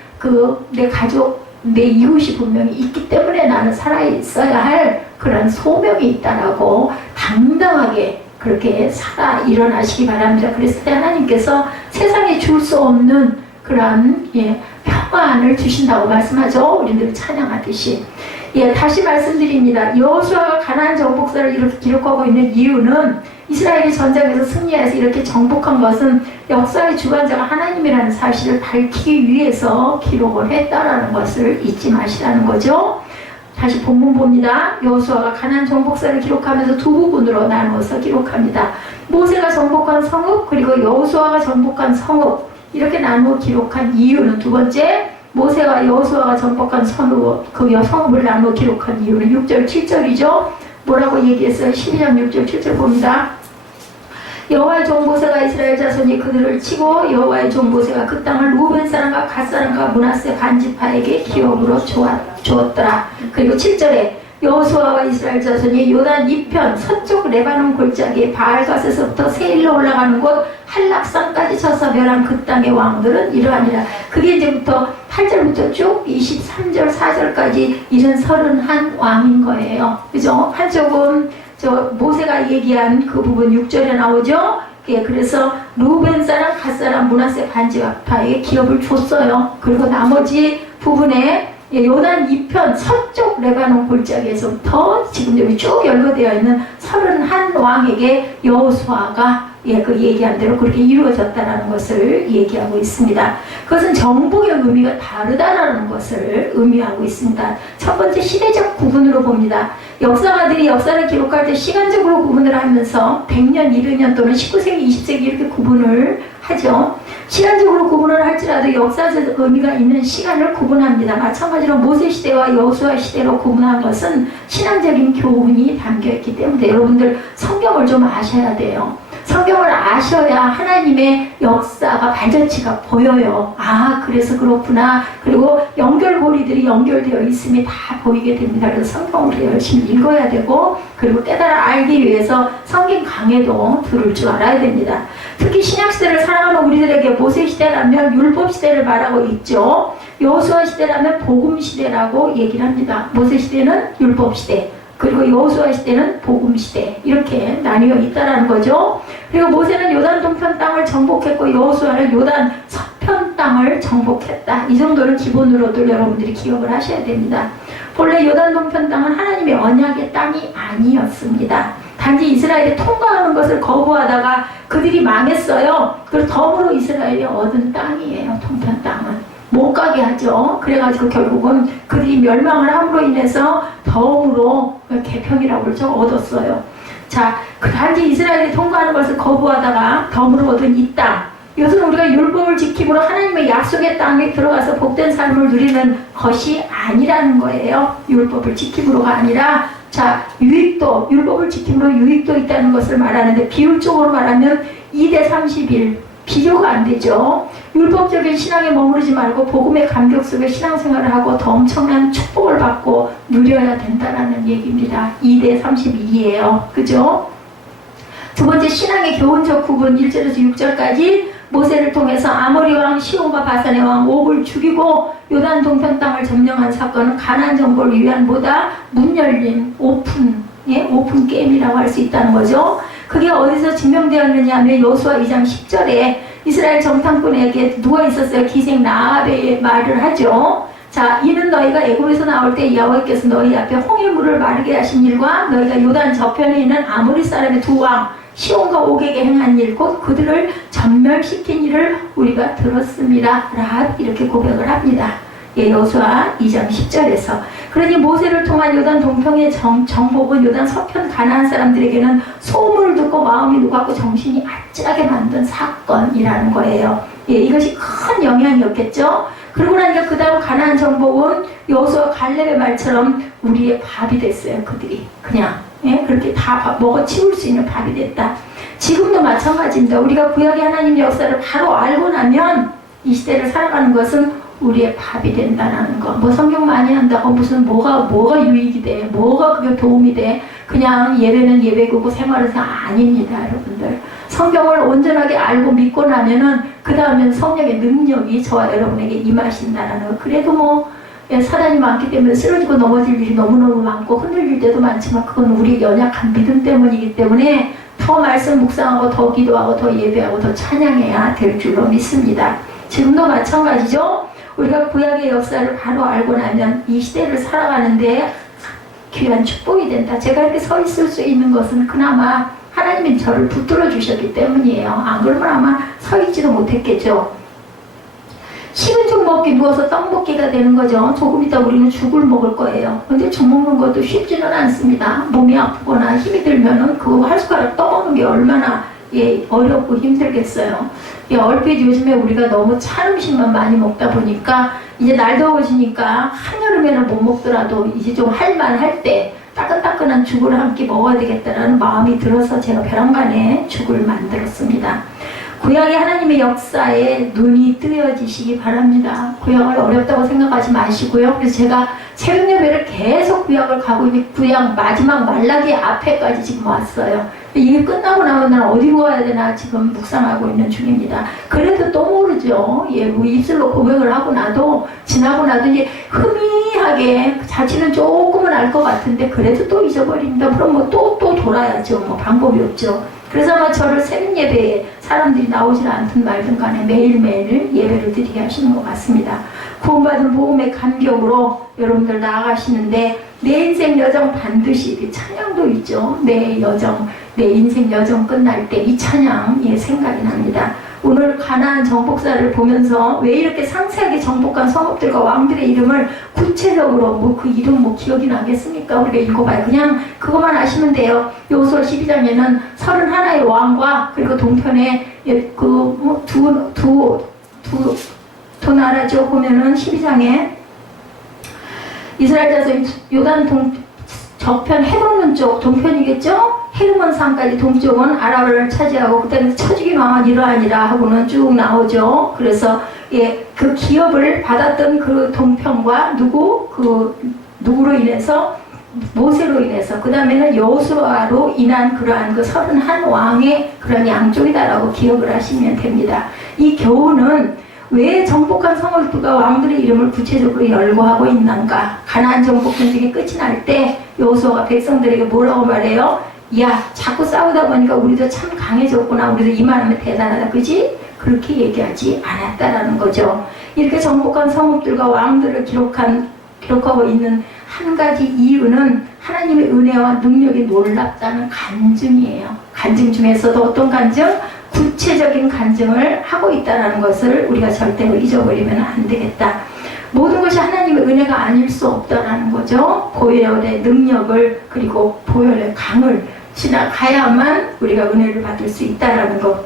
내 가족, 내 이웃이 분명히 있기 때문에 나는 살아있어야 할 그런 소명이 있다라고 당당하게 그렇게 살아 일어나시기 바랍니다. 그랬을 때 하나님께서 세상에 줄 수 없는 그런 평안을 주신다고 말씀하죠. 우리들 찬양하듯이. 다시 말씀드립니다. 여호수아가 가나안 정복사를 이렇게 기록하고 있는 이유는 이스라엘이 전쟁에서 승리해서 이렇게 정복한 것은 역사의 주관자가 하나님이라는 사실을 밝히기 위해서 기록을 했다라는 것을 잊지 마시라는 거죠. 다시 본문 봅니다. 여호수아가 가나안 정복사를 기록하면서 두 부분으로 나누어서 기록합니다. 모세가 정복한 성읍, 그리고 여호수아가 정복한 성읍, 이렇게 나누어 기록한 이유는 두 번째, 모세와 여호수아가 정복한 선후 그 성읍을 나누어 기록한 이유는 6절 7절이죠. 뭐라고 얘기했어요? 12장 6절 7절 봅니다. 여호와의 종 모세가 이스라엘 자손이 그들을 치고 여호와의 종 모세가 그 땅을 루벤 사람과 갓 사람과 므낫세 반지파에게 기업으로 주었더라. 그리고 7절에 여호수아와 이스라엘 자손이 요단 이편 서쪽 레바논 골짜기 바알갓에서부터 세일로 올라가는 곳 한락산까지 쳐서 멸한 그 땅의 왕들은 이러하니라. 그게 이제부터 8절부터 쭉 23절 4절까지 이런 31왕인 거예요. 그죠? 한쪽은 저 모세가 얘기한 그 부분 6절에 나오죠. 예, 그래서 루벤 사람, 갓 사람, 므낫세 반지파에게 기업을 줬어요. 그리고 나머지 부분에 요단 이편 서쪽 레바논 골짜기에서부터 지금 여기 쭉 연로되어 있는 31왕에게 여호수아가 그 얘기한 대로 그렇게 이루어졌다는 것을 얘기하고 있습니다. 그것은 정복의 의미가 다르다라는 것을 의미하고 있습니다. 첫 번째 시대적 구분으로 봅니다. 역사가들이 역사를 기록할 때 시간적으로 구분을 하면서 100년, 200년 또는 19세기, 20세기 이렇게 구분을 하죠. 시간적으로 구분을 할지라도 역사적 의미가 있는 시간을 구분합니다. 마찬가지로 모세 시대와 여호수아 시대로 구분한 것은 신앙적인 교훈이 담겨있기 때문에 여러분들 성경을 좀 아셔야 돼요. 성경을 아셔야 하나님의 역사가 발자취가 보여요. 아, 그래서 그렇구나. 그리고 연결고리들이 연결되어 있음이 다 보이게 됩니다. 그래서 성경을 열심히 읽어야 되고, 그리고 깨달아 알기 위해서 성경 강해도 들을 줄 알아야 됩니다. 특히 신약시대를 살아가는 우리들에게 모세시대라면 율법시대를 말하고 있죠. 여호수아 시대라면 복음시대라고 얘기를 합니다. 모세시대는 율법시대, 그리고 여호수아 시대는 복음 시대, 이렇게 나뉘어 있다라는 거죠. 그리고 모세는 요단 동편 땅을 정복했고 여호수아는 요단 서편 땅을 정복했다. 이 정도를 기본으로도 여러분들이 기억을 하셔야 됩니다. 본래 요단 동편 땅은 하나님의 언약의 땅이 아니었습니다. 단지 이스라엘이 통과하는 것을 거부하다가 그들이 망했어요. 그리고 덤으로 이스라엘이 얻은 땅이에요. 동편 땅은 못 가게 하죠. 그래가지고 결국은 그들이 멸망을 함으로 인해서 덤으로 개평이라고 그러죠. 얻었어요. 자, 단지 이스라엘이 통과하는 것을 거부하다가 덤으로 얻은 이 땅, 이것은 우리가 율법을 지킴으로 하나님의 약속의 땅에 들어가서 복된 삶을 누리는 것이 아니라는 거예요. 율법을 지킴으로가 아니라, 자, 유익도, 율법을 지킴으로 유익도 있다는 것을 말하는데, 비율적으로 말하면 2대 31, 비교가 안 되죠. 율법적인 신앙에 머무르지 말고 복음의 감격 속에 신앙생활을 하고 더 엄청난 축복을 받고 누려야 된다는 얘기입니다. 2대 32예요. 그죠? 두 번째, 신앙의 교훈적 구분 1절에서 6절까지 모세를 통해서 아모리 왕 시온과 바산의 왕 옥을 죽이고 요단 동편 땅을 점령한 사건은 가나안 정복을 위한 보다 문 열린 오픈 게임이라고 할 수 있다는 거죠. 그게 어디서 증명되었느냐 하면 여호수아 2장 10절에 이스라엘 정탐꾼에게 누가 있었어요? 기생 라합의 말을 하죠. 자, 이는 너희가 애굽에서 나올 때 여호와께서 너희 앞에 홍해물을 마르게 하신 일과 너희가 요단 저편에 있는 아모리 사람의 두 왕 시온과 옥에게 행한 일, 곧 그들을 전멸시킨 일을 우리가 들었습니다. 라합 이렇게 고백을 합니다. 여호수아 2장 10절에서. 그러니 모세를 통한 요단 동평의 정복은 요단 서편 가나안 사람들에게는 소문을 듣고 마음이 녹았고 정신이 아찔하게 만든 사건이라는 거예요. 이것이 큰 영향이었겠죠. 그러고 나니까 그 다음 가나안 정복은 여호수아 갈렙의 말처럼 우리의 밥이 됐어요. 그들이 그냥 그렇게 다 먹어 치울 수 있는 밥이 됐다. 지금도 마찬가지입니다. 우리가 구약의 하나님의 역사를 바로 알고 나면 이 시대를 살아가는 것은 우리의 밥이 된다는 거. 뭐 성경 많이 한다고 무슨 뭐가 유익이 돼, 뭐가 그게 도움이 돼. 그냥 예배는 예배고 생활은 아닙니다, 여러분들. 성경을 온전하게 알고 믿고 나면은 그 다음엔 성령의 능력이 저와 여러분에게 임하신다는 거. 그래도 뭐 사단이 많기 때문에 쓰러지고 넘어질 일이 너무너무 많고 흔들릴 때도 많지만 그건 우리의 연약한 믿음 때문이기 때문에 더 말씀 묵상하고 더 기도하고 더 예배하고 더 찬양해야 될 줄로 믿습니다. 지금도 마찬가지죠. 우리가 구약의 역사를 바로 알고 나면 이 시대를 살아가는데 귀한 축복이 된다. 제가 이렇게 서 있을 수 있는 것은 그나마 하나님이 저를 붙들어 주셨기 때문이에요. 안 그러면 아마 서 있지도 못했겠죠. 식은 죽 먹기 누워서 떡 먹기가 되는 거죠. 조금 이따 우리는 죽을 먹을 거예요. 근데 죽 먹는 것도 쉽지는 않습니다. 몸이 아프거나 힘이 들면은 그거 한 숟가락 떠먹는 게 얼마나 예, 어렵고 힘들겠어요. 예, 얼핏 요즘에 우리가 너무 찬 음식만 많이 먹다 보니까 이제 날 더워지니까 한여름에는 못 먹더라도 이제 좀 할만할 때 따끈따끈한 죽을 한 끼 먹어야 되겠다라는 마음이 들어서 제가 벼랑간에 죽을 만들었습니다. 구약의 하나님의 역사에 눈이 뜨여지시기 바랍니다. 구약을 어렵다고 생각하지 마시고요. 그래서 제가 새벽 예배를 계속 구약을 가고 있는 구약 마지막 말라기 앞에까지 지금 왔어요. 이게 끝나고 나면 난 어디로 가야 되나 지금 묵상하고 있는 중입니다. 그래도 또 모르죠. 예, 뭐 입술로 고백을 하고 나도 지나고 나도 이제 흐미하게 자취는 조금은 알 것 같은데 그래도 또 잊어버립니다. 그럼 뭐 또 돌아야죠. 뭐 방법이 없죠. 그래서 아마 저를 새벽 예배에 사람들이 나오질 않든 말든 간에 매일매일 예배를 드리게 하시는 것 같습니다. 구원받은 복음의 감격으로 여러분들 나아가시는데 내 인생 여정 반드시 찬양도 있죠. 내 여정, 내 인생 여정 끝날 때 이 찬양이 생각이 납니다. 오늘 가나안 정복사를 보면서 왜 이렇게 상세하게 정복한 성읍들과 왕들의 이름을 구체적으로 뭐 그 이름 뭐 기억이 나겠습니까? 우리가 읽어봐요. 그냥 그것만 아시면 돼요. 여호수아 12장에는 31의 왕과 그리고 동편에 그 두 나라죠. 보면은 12장에 이스라엘 자손이 요단 저편 헤브론 쪽 동편이겠죠? 헤르몬 산까지 동쪽은 아라바를 차지하고 그다음에 처지긴 왕은 이러하니라 하고는 쭉 나오죠. 그래서 예, 그 기업을 받았던 그 동편과 누구로 인해서 모세로 인해서 그 다음에는 여호수아로 인한 그러한 그 31왕의 그런 양쪽이다라고 기억을 하시면 됩니다. 이 교훈은 왜 정복한 성읍들과 왕들의 이름을 구체적으로 열거하고 있는가? 가나안 정복 전쟁이 끝이 날 때 여호수아가 백성들에게 뭐라고 말해요? 야, 자꾸 싸우다 보니까 우리도 참 강해졌구나. 우리도 이만하면 대단하다. 그지? 그렇게 얘기하지 않았다라는 거죠. 이렇게 정복한 성읍들과 왕들을 기록하고 있는 한 가지 이유는 하나님의 은혜와 능력이 놀랍다는 간증이에요. 간증 중에서도 어떤 간증? 구체적인 간증을 하고 있다는 것을 우리가 절대로 잊어버리면 안 되겠다. 모든 것이 하나님의 은혜가 아닐 수 없다라는 거죠. 보혈의 능력을 그리고 보혈의 강을 지나가야만 우리가 은혜를 받을 수 있다라는 것.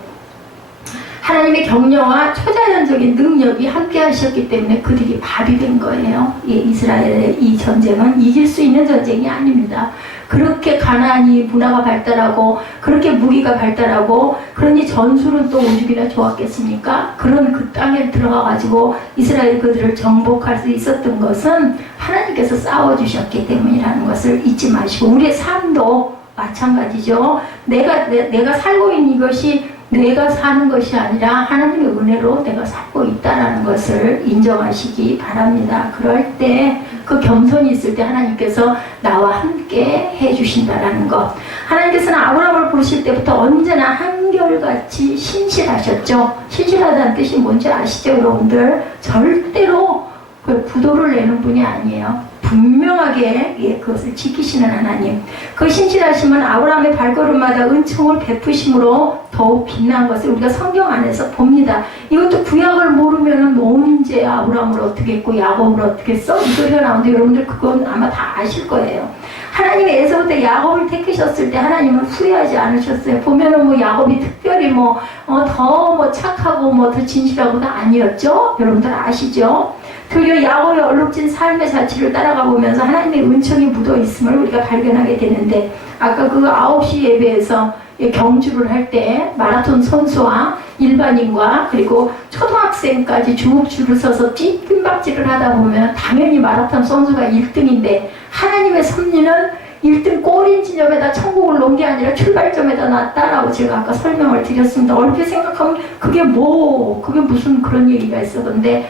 하나님의 격려와 초자연적인 능력이 함께 하셨기 때문에 그들이 밥이 된 거예요. 예, 이스라엘의 이 전쟁은 이길 수 있는 전쟁이 아닙니다. 그렇게 가나안이 문화가 발달하고 그렇게 무기가 발달하고 그러니 전술은 또 오죽이나 좋았겠습니까? 그런 그 땅에 들어가가지고 이스라엘 그들을 정복할 수 있었던 것은 하나님께서 싸워주셨기 때문이라는 것을 잊지 마시고 우리의 삶도 마찬가지죠. 내가 살고 있는 이것이 내가 사는 것이 아니라 하나님의 은혜로 내가 살고 있다는 것을 인정하시기 바랍니다. 그럴 때 그 겸손이 있을 때 하나님께서 나와 함께 해주신다는 것. 하나님께서는 아브라함을 부르실 때부터 언제나 한결같이 신실하셨죠. 신실하다는 뜻이 뭔지 아시죠, 여러분들? 절대로 그 부도를 내는 분이 아니에요. 분명하게 그것을 지키시는 하나님. 그 신실하심은 아브라함의 발걸음마다 은총을 베푸심으로 더욱 빛난 것을 우리가 성경 안에서 봅니다. 이것도 구약을 모르면 언제 아브라함을 어떻게 했고 야곱을 어떻게 했어? 이 소리가 나오는데 여러분들 그건 아마 다 아실 거예요. 하나님이 에서부터 야곱을 택하셨을 때 하나님은 후회하지 않으셨어요. 보면은 뭐 야곱이 특별히 더 착하고 더 진실하고도 아니었죠? 여러분들 아시죠? 도리어 야곱의 얼룩진 삶의 자취를 따라가 보면서 하나님의 은총이 묻어 있음을 우리가 발견하게 되는데 아까 그 9시 예배에서 경주를 할 때 마라톤 선수와 일반인과 그리고 초등학생까지 줄을 서서 찐박질을 하다 보면 당연히 마라톤 선수가 1등인데 하나님의 섭리는 1등 골인 지점에다 천국을 놓은 게 아니라 출발점에다 놨다라고 제가 아까 설명을 드렸습니다. 얼핏 생각하면 그게 무슨 그런 얘기가 있었는데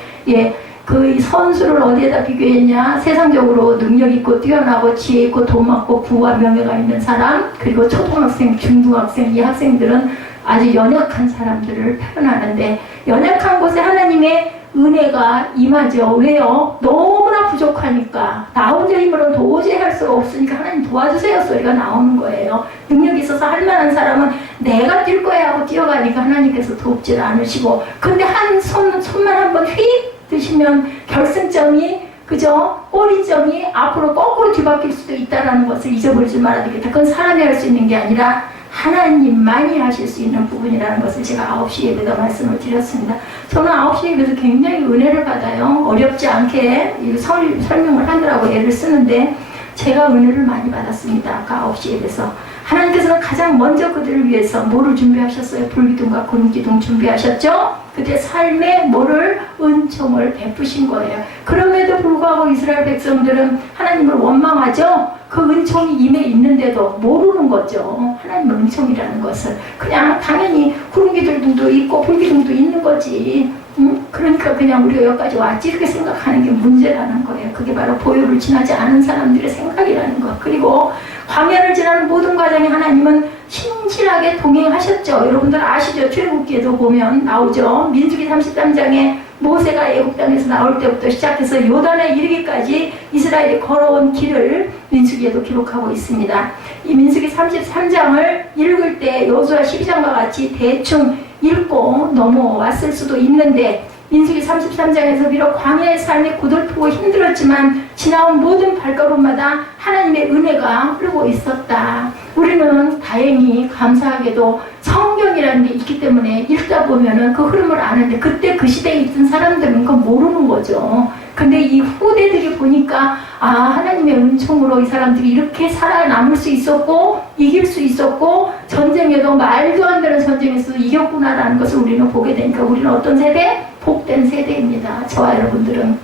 그 선수를 어디에다 비교했냐? 세상적으로 능력 있고 뛰어나고 지혜 있고 돈 많고 부와 명예가 있는 사람, 그리고 초등학생, 중등학생, 이 학생들은 아주 연약한 사람들을 표현하는데 연약한 곳에 하나님의 은혜가 임하죠. 왜요? 너무나 부족하니까 나 혼자 힘으로는 도저히 할 수가 없으니까 하나님 도와주세요 소리가 나오는 거예요. 능력이 있어서 할 만한 사람은 내가 뛸 거야 하고 뛰어가니까 하나님께서 돕질 않으시고 근데 손만 한번 휙 드시면 결승점이 그죠? 꼬리점이 앞으로 거꾸로 뒤바뀔 수도 있다는 것을 잊어버리지 말아야 되겠다. 그건 사람이 할 수 있는 게 아니라 하나님만이 하실 수 있는 부분이라는 것을 제가 9시 예배도 말씀을 드렸습니다. 저는 9시 예배에서 굉장히 은혜를 받아요. 어렵지 않게 설명을 하느라고 애를 쓰는데 제가 은혜를 많이 받았습니다. 아까 9시 예배에서. 하나님께서는 가장 먼저 그들을 위해서 뭐를 준비하셨어요? 불기둥과 구름기둥 준비하셨죠? 그때 삶에 뭐를? 은총을 베푸신 거예요. 그럼에도 불구하고 이스라엘 백성들은 하나님을 원망하죠? 그 은총이 임해 있는데도 모르는 거죠. 하나님의 은총이라는 것을. 그냥 당연히 구름기둥도 있고 불기둥도 있는 거지. 그러니까 그냥 우리가 여기까지 왔지 이렇게 생각하는 게 문제라는 거예요. 그게 바로 보혈을 지나지 않은 사람들의 생각이라는 것. 그리고 광야를 지나는 모든 과정에 하나님은 신실하게 동행하셨죠. 여러분들 아시죠? 출애굽기에도 보면 나오죠. 민수기 33장에 모세가 애굽 땅에서 나올 때부터 시작해서 요단에 이르기까지 이스라엘이 걸어온 길을 민수기에도 기록하고 있습니다. 이 민수기 33장을 읽을 때 여호수아 12장과 같이 대충 읽고 넘어왔을 수도 있는데 민수기 33장에서 비록 광야의 삶이 고달프고 힘들었지만 지나온 모든 발걸음마다 하나님의 은혜가 흐르고 있었다. 우리는 다행히 감사하게도 성경이라는 게 있기 때문에 읽다 보면은 그 흐름을 아는데 그때 그 시대에 있던 사람들은 그건 모르는 거죠. 근데 이 후대들이 보니까 하나님의 은총으로 이 사람들이 이렇게 살아남을 수 있었고 이길 수 있었고 전쟁에도 말도 안 되는 전쟁에서도 이겼구나라는 것을 우리는 보게 되니까 우리는 어떤 세대? 복된 세대입니다. 저와 여러분들은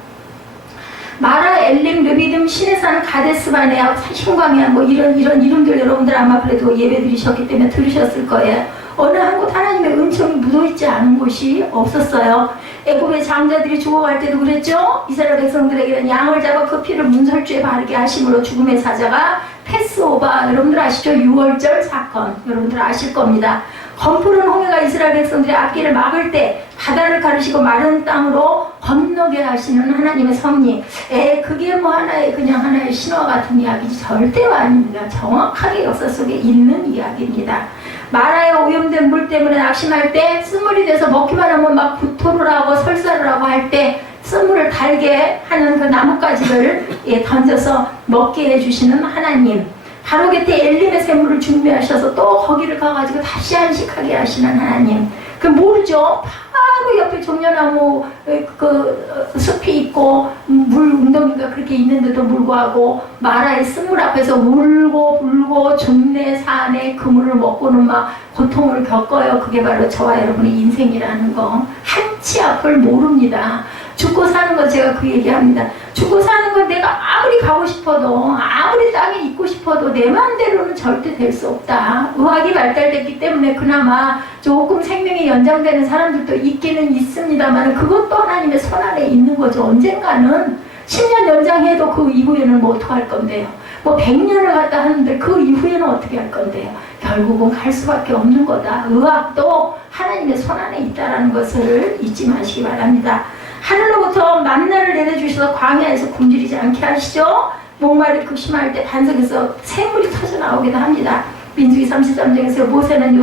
마라, 엘림, 르비딤, 시내산, 가데스바네아, 신광야 뭐 이런 이름들 여러분들 아마 그래도 예배 드리셨기 때문에 들으셨을 거예요. 어느 한 곳 하나님의 은총이 묻어있지 않은 곳이 없었어요. 애굽의 장자들이 죽어갈 때도 그랬죠. 이스라엘 백성들에게는 양을 잡아 그 피를 문설주에 바르게 하심으로 죽음의 사자가 패스오바, 여러분들 아시죠? 6월절 사건 여러분들 아실 겁니다. 검푸른 홍해가 이스라엘 백성들의 앞길을 막을 때 바다를 가르시고 마른 땅으로 건너게 하시는 하나님의 섭리. 그게 뭐 그냥 하나의 신화 같은 이야기지 절대로 아닙니다. 정확하게 역사 속에 있는 이야기입니다. 마라에 오염된 물 때문에 낙심할 때 쓴물이 돼서 먹기만 하면 막 구토를 하고 설사를 하고 할 때 쓴물을 달게 하는 그 나뭇가지를 던져서 먹게 해주시는 하나님. 바로 곁에 엘림의 샘물을 준비하셔서 또 거기를 가가지고 다시 안식하게 하시는 하나님. 그 모르죠? 바로 옆에 종려나무 숲이 있고 물 웅덩이가 그렇게 있는데도 불구하고 마라의 쓴물 앞에서 울고 불고 죽네 사네 그 물을 먹고는 막 고통을 겪어요. 그게 바로 저와 여러분의 인생이라는 거. 한치 앞을 모릅니다. 죽고 사는 거 제가 그 얘기합니다. 죽고 사는 건 내가 아무리 가고 싶어도 아무리 땅에 있고 싶어도 내 마음대로는 절대 될 수 없다. 의학이 발달됐기 때문에 그나마 조금 생명이 연장되는 사람들도 있기는 있습니다만 그것도 하나님의 손 안에 있는 거죠. 언젠가는 10년 연장해도 그 이후에는 뭐 어떡할 건데요. 뭐 100년을 갔다 하는데 그 이후에는 어떻게 할 건데요. 결국은 갈 수밖에 없는 거다. 의학도 하나님의 손 안에 있다는 것을 잊지 마시기 바랍니다. 하늘로부터 만나를 내려주셔서 광야에서 굶주리지 않게 하시죠. 목말이 극심할 때 반석에서 샘물이 터져 나오기도 합니다. 민수기 33장에서 모세는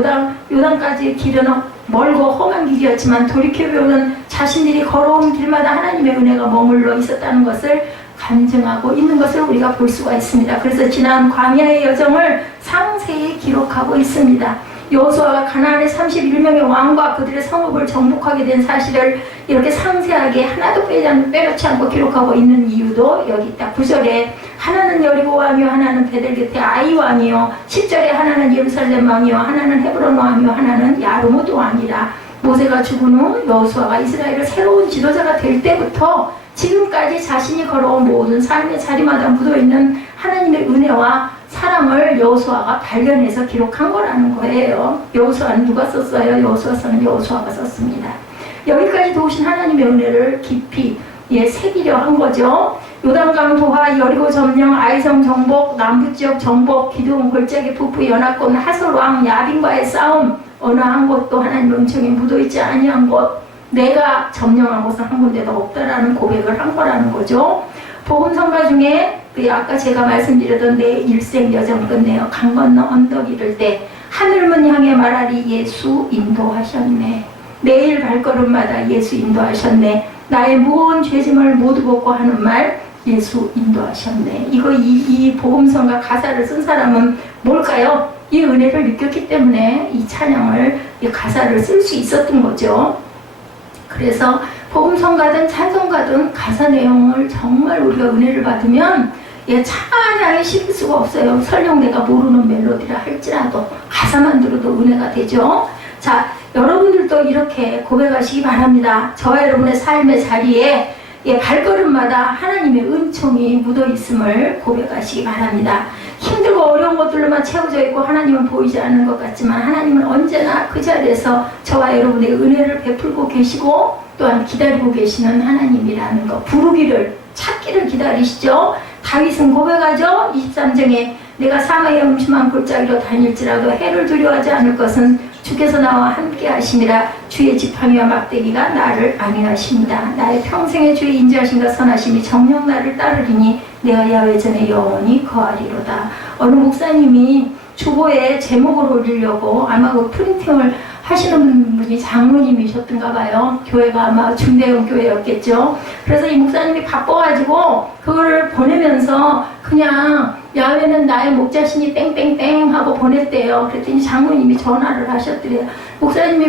요단까지 길은 멀고 험한 길이었지만 돌이켜보면 자신들이 걸어온 길마다 하나님의 은혜가 머물러 있었다는 것을 간증하고 있는 것을 우리가 볼 수가 있습니다. 그래서 지난 광야의 여정을 상세히 기록하고 있습니다. 여호수아가 가나안의 31명의 왕과 그들의 성읍을 정복하게 된 사실을 이렇게 상세하게 하나도 빼놓지 않고 기록하고 있는 이유도 여기 있다. 9절에 하나는 여리고 왕이요 하나는 베델 곁에 아이 왕이요 10절에 하나는 예루살렘 왕이요 하나는 헤브론 왕이요 하나는 야르무드 왕이라. 모세가 죽은 후 여호수아가 이스라엘의 새로운 지도자가 될 때부터 지금까지 자신이 걸어온 모든 삶의 자리마다 묻어있는 하나님의 은혜와 사랑을 여호수아가 발견해서 기록한 거라는 거예요. 여호수아는 누가 썼어요? 여호수아서는 여호수아가 썼습니다. 여기까지 도우신 하나님의 은혜를 깊이 새기려 한 거죠. 요단강 도하, 여리고 점령, 아이성 정복, 남부지역 정복, 기드온 골짜기 북부 연합권 하솔왕 야빈과의 싸움, 어느 한 곳도 하나님의 은총이 묻어있지 아니한 곳, 내가 점령한 곳은 한 군데도 없다라는 고백을 한 거라는 거죠. 복음성가 중에 아까 제가 말씀드렸던 내 일생 여정 끝내요. 강 건너 언덕 이를 때 하늘문 향해 말하리 예수 인도하셨네. 매일 발걸음마다 예수 인도하셨네. 나의 무거운 죄짐을 모두 벗고 하는 말 예수 인도하셨네. 이 복음성가 가사를 쓴 사람은 뭘까요? 이 은혜를 느꼈기 때문에 이 찬양을, 이 가사를 쓸 수 있었던 거죠. 그래서 복음성가든 찬송가든 가사 내용을 정말 우리가 은혜를 받으면 찬양이 실을 수가 없어요. 설령 내가 모르는 멜로디라 할지라도 가사만 들어도 은혜가 되죠. 자, 여러분들도 이렇게 고백하시기 바랍니다. 저와 여러분의 삶의 자리에 발걸음마다 하나님의 은총이 묻어 있음을 고백하시기 바랍니다. 힘들고 어려운 것들로만 채워져 있고 하나님은 보이지 않는 것 같지만 하나님은 언제나 그 자리에서 저와 여러분의 은혜를 베풀고 계시고 또한 기다리고 계시는 하나님이라는 것, 부르기를, 찾기를 기다리시죠. 다윗은 고백하죠. 23장에 내가 사마의 음침한 골짜기로 다닐지라도 해를 두려워하지 않을 것은 주께서 나와 함께 하심이라. 주의 지팡이와 막대기가 나를 안위하십니다. 나의 평생의 주의 인자하심과 선하심이 정녕 나를 따르리니 내가 야훼 전에 영원히 거하리로다. 어느 목사님이 주보에 제목을 올리려고 아마 그 프린팅을 하시는 분이 장로님이셨던가 봐요. 교회가 아마 중대형 교회였겠죠. 그래서 이 목사님이 바빠가지고 그거를 보내면서 그냥 야훼는 나의 목자신이 땡땡땡 하고 보냈대요. 그랬더니 장로님이 전화를 하셨더래요. 목사님이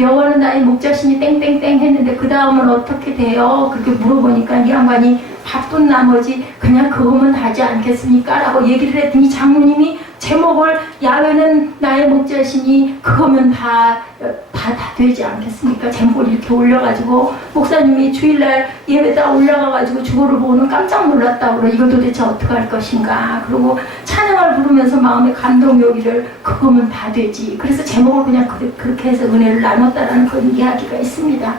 여호와는 나의 목자신이 땡땡땡 했는데 그 다음은 어떻게 돼요? 그렇게 물어보니까 이 양반이 바쁜 나머지 그냥 그거면 하지 않겠습니까? 라고 얘기를 했더니 장로님이 제목을 야훼는 나의 목자시니 그거면 다 되지 않겠습니까? 제목을 이렇게 올려가지고 목사님이 주일날 예배다 올라가가지고 주보를 보고는 깜짝 놀랐다고 그래. 이거 도대체 어떻게 할 것인가. 그리고 찬양을 부르면서 마음의 감동이 오기를 그거면 다 되지. 그래서 제목을 그냥 그렇게 해서 은혜를 나눴다라는 그런 이야기가 있습니다.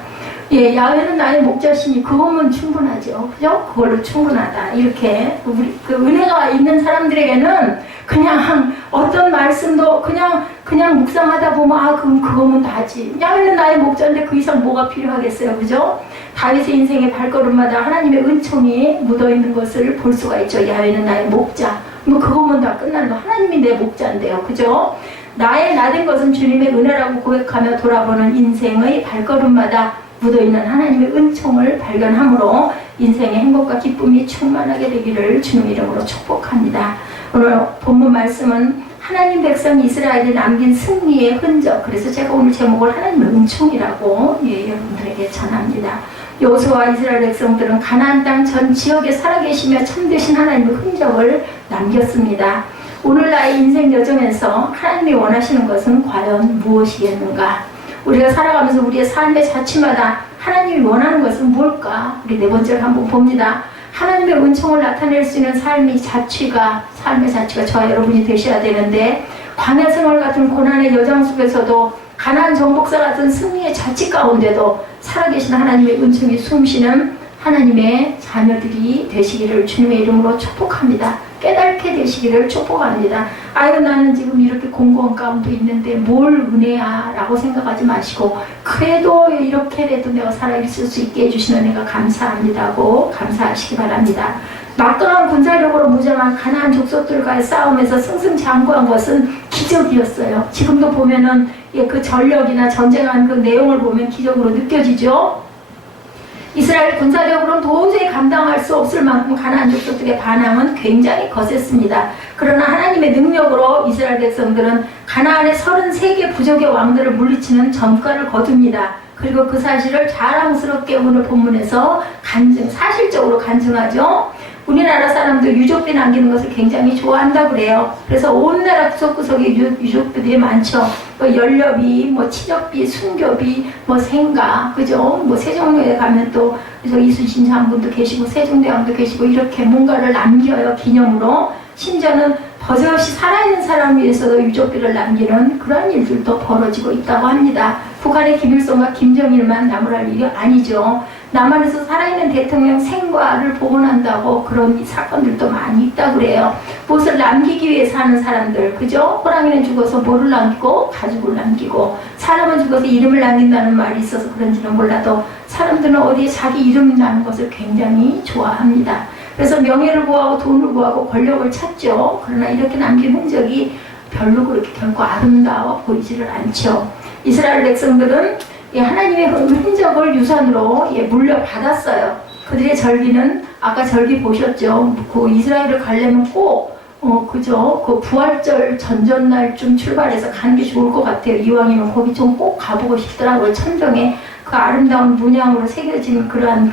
야훼는 나의 목자시니 그거면 충분하죠. 그죠? 그걸로 충분하다. 이렇게 우리 그 은혜가 있는 사람들에게는 그냥 어떤 말씀도 그냥 묵상하다 보면 그럼 그거면 다지. 야훼는 나의 목자인데 그 이상 뭐가 필요하겠어요. 그죠? 다윗의 인생의 발걸음마다 하나님의 은총이 묻어있는 것을 볼 수가 있죠. 야훼는 나의 목자. 뭐 그거면 다 끝나는 거. 하나님이 내 목자인데요. 그죠? 나된 것은 주님의 은혜라고 고백하며 돌아보는 인생의 발걸음마다 묻어있는 하나님의 은총을 발견함으로 인생의 행복과 기쁨이 충만하게 되기를 주님 이름으로 축복합니다. 오늘 본문 말씀은 하나님 백성 이스라엘이 남긴 승리의 흔적. 그래서 제가 오늘 제목을 하나님의 은총이라고 여러분들에게 전합니다. 여호수아와 이스라엘 백성들은 가나안 땅 전 지역에 살아계시며 참되신 하나님의 흔적을 남겼습니다. 오늘 나의 인생 여정에서 하나님이 원하시는 것은 과연 무엇이겠는가? 우리가 살아가면서 우리의 삶의 자취마다 하나님이 원하는 것은 뭘까? 우리 네 번째를 한번 봅니다. 하나님의 은총을 나타낼 수 있는 삶의 자취가 저와 여러분이 되셔야 되는데, 광야 생활 같은 고난의 여정 속에서도 가나안 정복사 같은 승리의 자취 가운데도 살아계신 하나님의 은총이 숨쉬는 하나님의 자녀들이 되시기를 주님의 이름으로 축복합니다. 깨닫게 되시기를 축복합니다. 아유, 나는 지금 이렇게 공고한 가운데 있는데 뭘 은혜야 라고 생각하지 마시고, 그래도 이렇게라도 내가 살아있을 수 있게 해주시는 은혜가 감사합니다고 감사하시기 바랍니다. 막강한 군사력으로 무장한 가나안 족속들과의 싸움에서 승승장구한 것은 기적이었어요. 지금도 보면은 그 전력이나 전쟁한 그 내용을 보면 기적으로 느껴지죠. 이스라엘 군사력으로는 도저히 감당할 수 없을 만큼 가나안 족속들의 반항은 굉장히 거셌습니다. 그러나 하나님의 능력으로 이스라엘 백성들은 가나안의 33개 부족의 왕들을 물리치는 전과를 거둡니다. 그리고 그 사실을 자랑스럽게 오늘 본문에서 사실적으로 간증하죠. 우리나라 사람들 유족비 남기는 것을 굉장히 좋아한다고 그래요. 그래서 온 나라 구석구석에 유족비들이 많죠. 뭐 연료비, 뭐 치적비, 순교비, 뭐 생가, 그죠? 뭐 세종로에 가면 또 그래서 이순신 장군도 계시고 세종대왕도 계시고 이렇게 뭔가를 남겨요, 기념으로. 심지어는 버젓이 살아있는 사람 위해서도 유족비를 남기는 그런 일들도 벌어지고 있다고 합니다. 북한의 김일성과 김정일만 나무랄 일이 아니죠. 남한에서 살아있는 대통령 생과를 복원한다고 그런 사건들도 많이 있다고 그래요. 무엇을 남기기 위해서 하는 사람들, 그죠? 호랑이는 죽어서 뭐를 남기고 가죽을 남기고, 사람은 죽어서 이름을 남긴다는 말이 있어서 그런지는 몰라도 사람들은 어디에 자기 이름 나는 것을 굉장히 좋아합니다. 그래서 명예를 구하고 돈을 구하고 권력을 찾죠. 그러나 이렇게 남긴 흔적이 별로 그렇게 결코 아름다워 보이지를 않죠. 이스라엘 백성들은 하나님의 흔적을 유산으로 물려받았어요. 그들의 절기는 아까 절기 보셨죠. 그 이스라엘을 가려면 꼭 그죠? 그 부활절 전전날쯤 출발해서 가는 게 좋을 것 같아요. 이왕이면 거기 좀 꼭 가보고 싶더라고요. 천정에 그 아름다운 문양으로 새겨진 그러한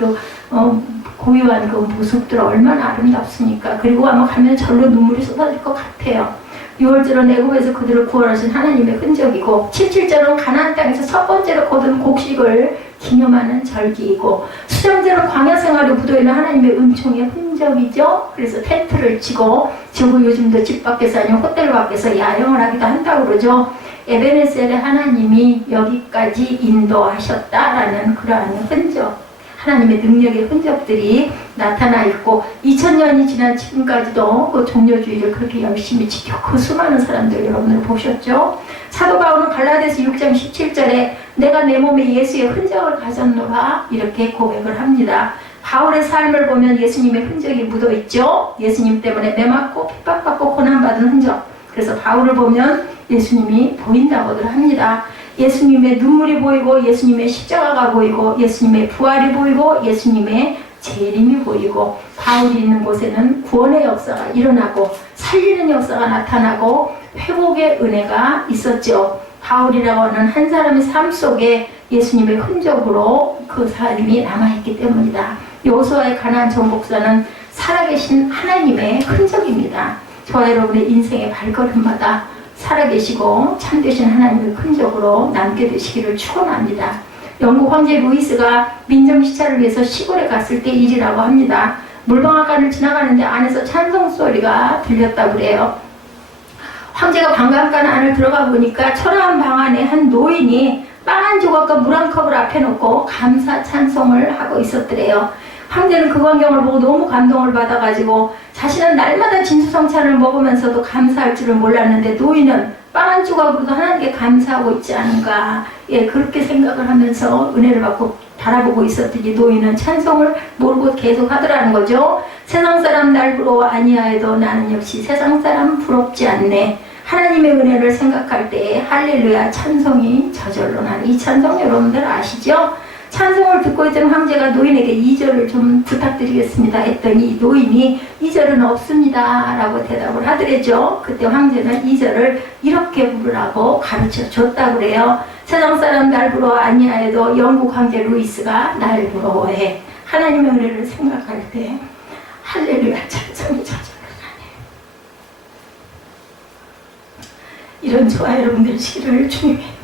고유한 그 모습들 얼마나 아름답습니까? 그리고 아마 가면 절로 눈물이 쏟아질 것 같아요. 6월절은 애굽에서 그들을 구원하신 하나님의 흔적이고 17절은 가나안 땅에서 첫 번째로 거둔 곡식을 기념하는 절기이고 수정절은 광야 생활에 묻어있는 하나님의 은총의 흔적이죠. 그래서 텐트를 치고 지금 요즘도 집 밖에서 아니면 호텔 밖에서 야영을 하기도 한다고 그러죠. 에베네셀의 하나님이 여기까지 인도하셨다라는 그러한 흔적, 하나님의 능력의 흔적들이 나타나 있고 2000년이 지난 지금까지도 그 종려주의를 그렇게 열심히 지켜 그 수많은 사람들 여러분들 보셨죠? 사도 바울은 갈라디아서 6장 17절에 내가 내 몸에 예수의 흔적을 가졌노라 이렇게 고백을 합니다. 바울의 삶을 보면 예수님의 흔적이 묻어있죠. 예수님 때문에 매맞고 핍박받고 고난받은 흔적. 그래서 바울을 보면 예수님이 보인다고들 합니다. 예수님의 눈물이 보이고 예수님의 십자가가 보이고 예수님의 부활이 보이고 예수님의 재림이 보이고 바울이 있는 곳에는 구원의 역사가 일어나고 살리는 역사가 나타나고 회복의 은혜가 있었죠. 바울이라고 하는 한 사람의 삶 속에 예수님의 흔적으로 그 삶이 남아있기 때문이다. 여호수아의 가나안 정복사는 살아계신 하나님의 흔적입니다. 저와 여러분의 인생의 발걸음마다 살아계시고 참되신 하나님의 흔적으로 남게 되시기를 축원합니다. 영국 황제 루이스가 민정시찰을 위해서 시골에 갔을 때 일이라고 합니다. 물방앗간을 지나가는데 안에서 찬송 소리가 들렸다고 그래요. 황제가 방앗간 안을 들어가 보니까 초라한 방 안에 한 노인이 빵 한 조각과 물 한 컵을 앞에 놓고 감사 찬송을 하고 있었더래요. 황제는 그 광경을 보고 너무 감동을 받아가지고 자신은 날마다 진수성찬을 먹으면서도 감사할 줄을 몰랐는데 노인은 빵 한 조각으로도 하나님께 감사하고 있지 않은가, 그렇게 생각을 하면서 은혜를 받고 바라보고 있었더니 노인은 찬송을 모르고 계속 하더라는 거죠. 세상 사람 날 부러워 아니하여도 나는 역시 세상 사람 부럽지 않네. 하나님의 은혜를 생각할 때 할렐루야 찬송이 저절로 나는 이 찬송 여러분들 아시죠? 찬송을 듣고 있던 황제가 노인에게 2절을 좀 부탁드리겠습니다 했더니 노인이 2절은 없습니다 라고 대답을 하더랬죠. 그때 황제는 2절을 이렇게 부르라고 가르쳐 줬다고 그래요. 세상 사람 날 부러워 아니하여도 영국 황제 루이스가 날 부러워해. 하나님의 은혜를 생각할 때 할렐루야 찬송이 저절로 나네. 이런 저와 여러분들 시기를 주님의